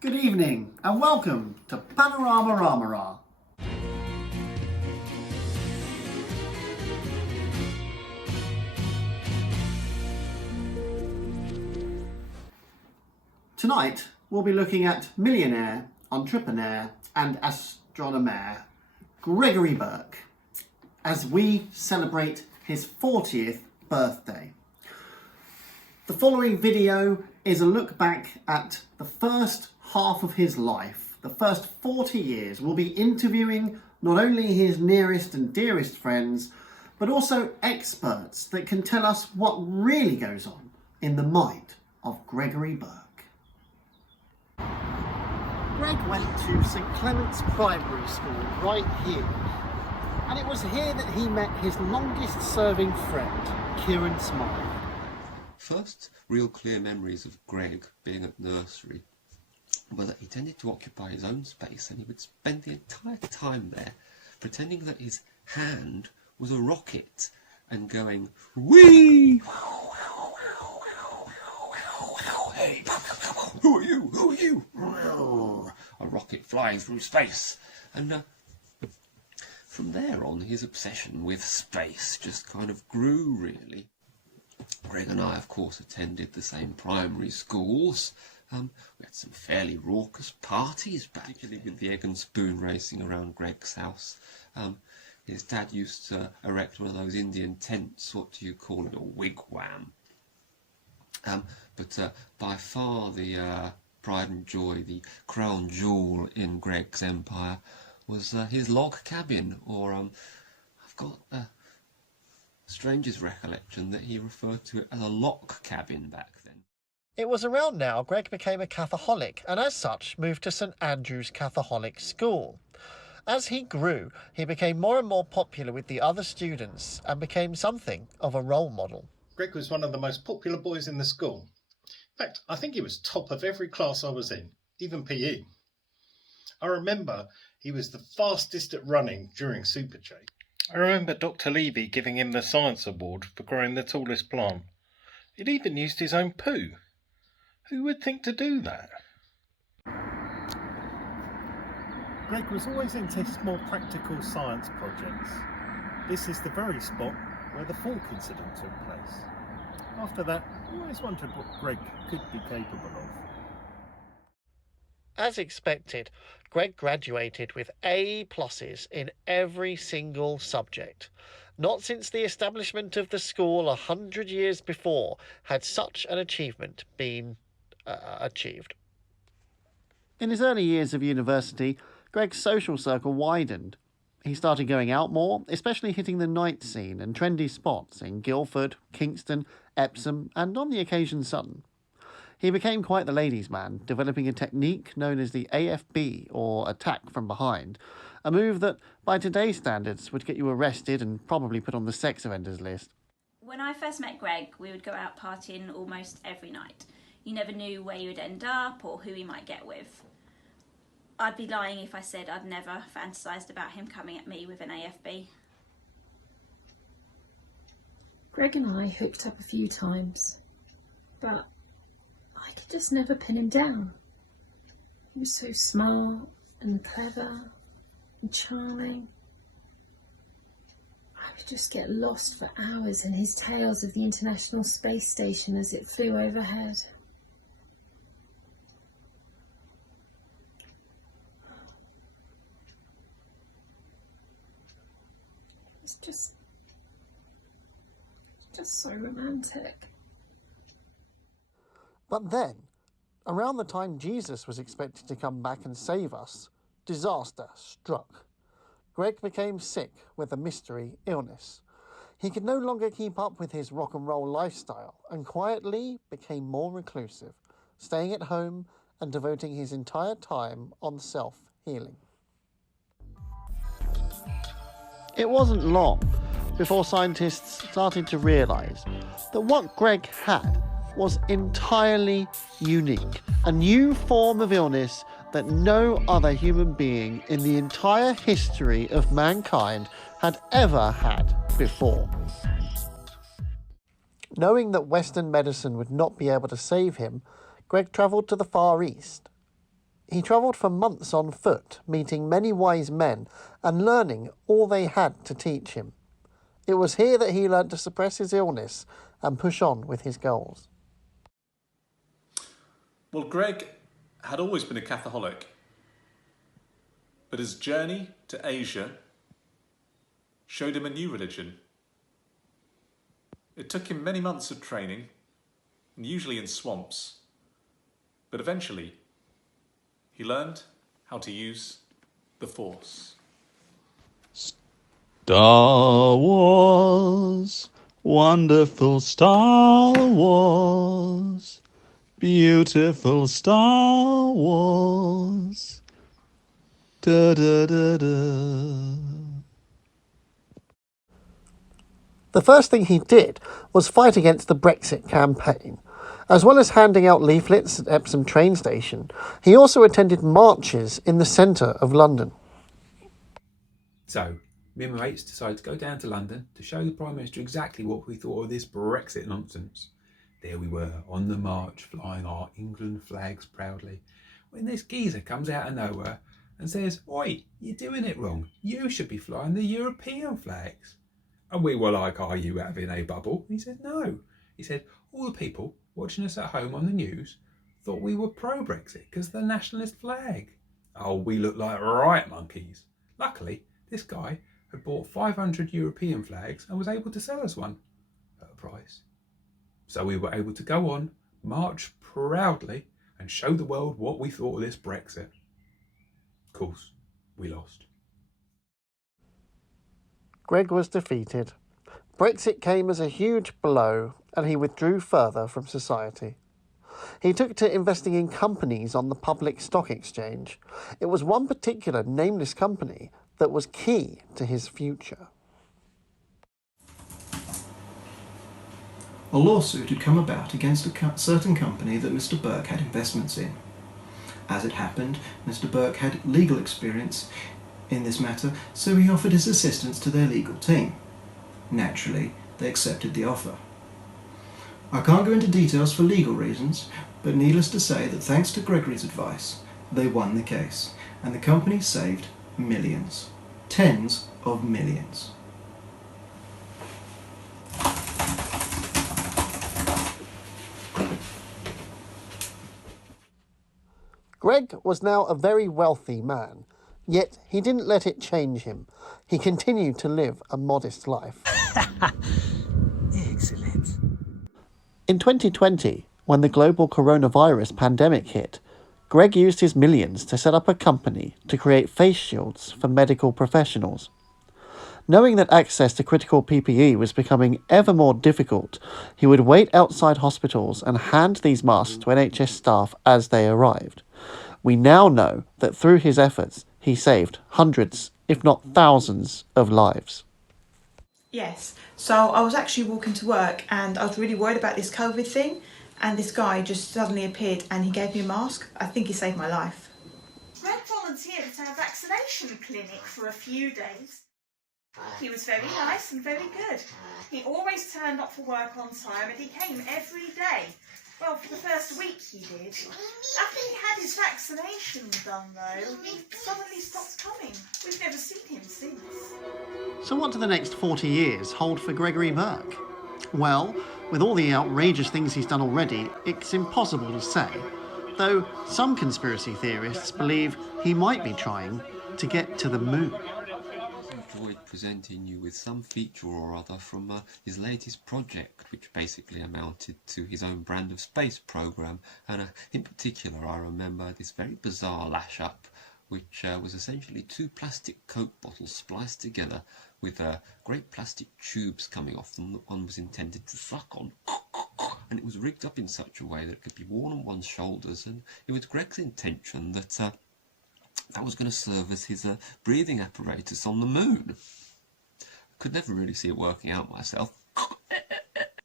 Good evening and welcome to Panorama Ramara. Tonight we'll be looking at millionaire, entrepreneur and astronomer Gregory Burke as we celebrate his 40th birthday. The following video is a look back at the first half of his life. The first 40 years. We'll be interviewing not only his nearest and dearest friends, but also experts that can tell us what really goes on in the mind of Gregory Burke. Greg went to St Clement's Primary School right here. And it was here that he met his longest serving friend, Kieran Smiley. First real clear memories of Greg being at nursery were that he tended to occupy his own space, and he would spend the entire time there pretending that his hand was a rocket and going, "Wee! Hey, who are you? Who are you?" A rocket flying through space. And from there on, his obsession with space just kind of grew, really. Greg and I, of course, attended the same primary schools. We had some fairly raucous parties, particularly with the egg and spoon racing around Greg's house. His dad used to erect one of those Indian tents, what do you call it, a wigwam. But by far the pride and joy, the crown jewel in Greg's empire was his log cabin, or I've got strangest recollection that he referred to it as a lock cabin back then. It was around now Greg became a Catholic and as such moved to St Andrew's Catholic School. As he grew, he became more and more popular with the other students and became something of a role model. Greg was one of the most popular boys in the school. In fact, I think he was top of every class I was in, even PE. I remember he was the fastest at running during Super J. I remember Dr. Levy giving him the Science Award for growing the tallest plant. He'd even used his own poo. Who would think to do that? Greg was always into more practical science projects. This is the very spot where the Falk incident took place. After that, I always wondered what Greg could be capable of. As expected, Greg graduated with A+ in every single subject. Not since the establishment of the school 100 years before had such an achievement been achieved. In his early years of university, Greg's social circle widened. He started going out more, especially hitting the night scene and trendy spots in Guildford, Kingston, Epsom, and on the occasion Sutton. He became quite the ladies' man, developing a technique known as the AFB, or attack from behind, a move that, by today's standards, would get you arrested and probably put on the sex offenders list. When I first met Greg, we would go out partying almost every night. You never knew where you would end up or who he might get with. I'd be lying if I said I'd never fantasised about him coming at me with an AFB. Greg and I hooked up a few times, but I could just never pin him down. He was so smart and clever and charming. I would just get lost for hours in his tales of the International Space Station as it flew overhead. It's just so romantic. But then, around the time Jesus was expected to come back and save us, disaster struck. Greg became sick with a mystery illness. He could no longer keep up with his rock and roll lifestyle and quietly became more reclusive, staying at home and devoting his entire time on self-healing. It wasn't long before scientists started to realise that what Greg had was entirely unique, a new form of illness that no other human being in the entire history of mankind had ever had before. Knowing that Western medicine would not be able to save him, Greg travelled to the Far East. he travelled for months on foot, meeting many wise men and learning all they had to teach him. It was here that he learnt to suppress his illness and push on with his goals. Well, Greg had always been a Catholic, but his journey to Asia showed him a new religion. It took him many months of training, and usually in swamps, but eventually he learned how to use the Force. Star Wars, wonderful Star Wars, beautiful Star Wars. Da da da da. The first thing he did was fight against the Brexit campaign. As well as handing out leaflets at Epsom train station, he also attended marches in the centre of London. So, me and my mates decided to go down to London to show the Prime Minister exactly what we thought of this Brexit nonsense. There we were, on the march, flying our England flags proudly, when this geezer comes out of nowhere and says, "Oi, you're doing it wrong. You should be flying the European flags." And we were like, "Are you having a bubble?" And he said, "No." He said, "All the people watching us at home on the news thought we were pro-Brexit because of the nationalist flag." Oh, we look like right monkeys. Luckily, this guy had bought 500 European flags and was able to sell us one at a price. So we were able to go on, march proudly, and show the world what we thought of this Brexit. Of course, we lost. Greg was defeated. Brexit came as a huge blow, and he withdrew further from society. He took to investing in companies on the public stock exchange. It was one particular nameless company that was key to his future. A lawsuit had come about against a certain company that Mr. Burke had investments in. As it happened, Mr. Burke had legal experience in this matter, so he offered his assistance to their legal team. Naturally, they accepted the offer. I can't go into details for legal reasons, but needless to say that thanks to Gregory's advice, they won the case, and the company saved millions. Tens of millions. Greg was now a very wealthy man, yet he didn't let it change him. He continued to live a modest life. Excellent. In 2020, when the global coronavirus pandemic hit, Greg used his millions to set up a company to create face shields for medical professionals. Knowing that access to critical PPE was becoming ever more difficult, he would wait outside hospitals and hand these masks to NHS staff as they arrived. We now know that through his efforts, he saved hundreds, if not thousands, of lives. Yes, so I was actually walking to work and I was really worried about this COVID thing, and this guy just suddenly appeared and he gave me a mask. I think he saved my life. Greg volunteered at our vaccination clinic for a few days. He was very nice and very good. He always turned up for work on time and he came every day. Well, for the first week he did. After he had his vaccination done though, he suddenly stopped coming. We've never seen him since. So what do the next 40 years hold for Gregory Burke? Well, with all the outrageous things he's done already, it's impossible to say. Though some conspiracy theorists believe he might be trying to get to the moon. Enjoyed presenting you with some feature or other from his latest project, which basically amounted to his own brand of space program, and in particular I remember this very bizarre lash-up which was essentially two plastic Coke bottles spliced together with great plastic tubes coming off them that one was intended to suck on, and it was rigged up in such a way that it could be worn on one's shoulders, and it was Greg's intention that that was going to serve as his breathing apparatus on the moon. Could never really see it working out myself.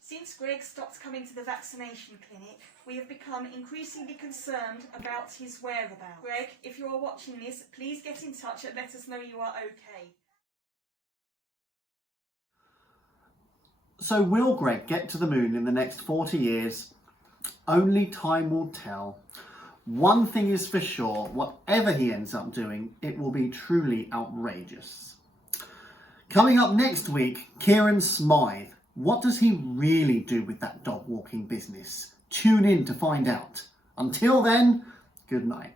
Since Greg stopped coming to the vaccination clinic, we have become increasingly concerned about his whereabouts. Greg, if you are watching this, please get in touch and let us know you are okay. So will Greg get to the moon in the next 40 years? Only time will tell. One thing is for sure, whatever he ends up doing, it will be truly outrageous. Coming up next week, Kieran Smythe. What does he really do with that dog walking business? Tune in to find out. Until then, good night.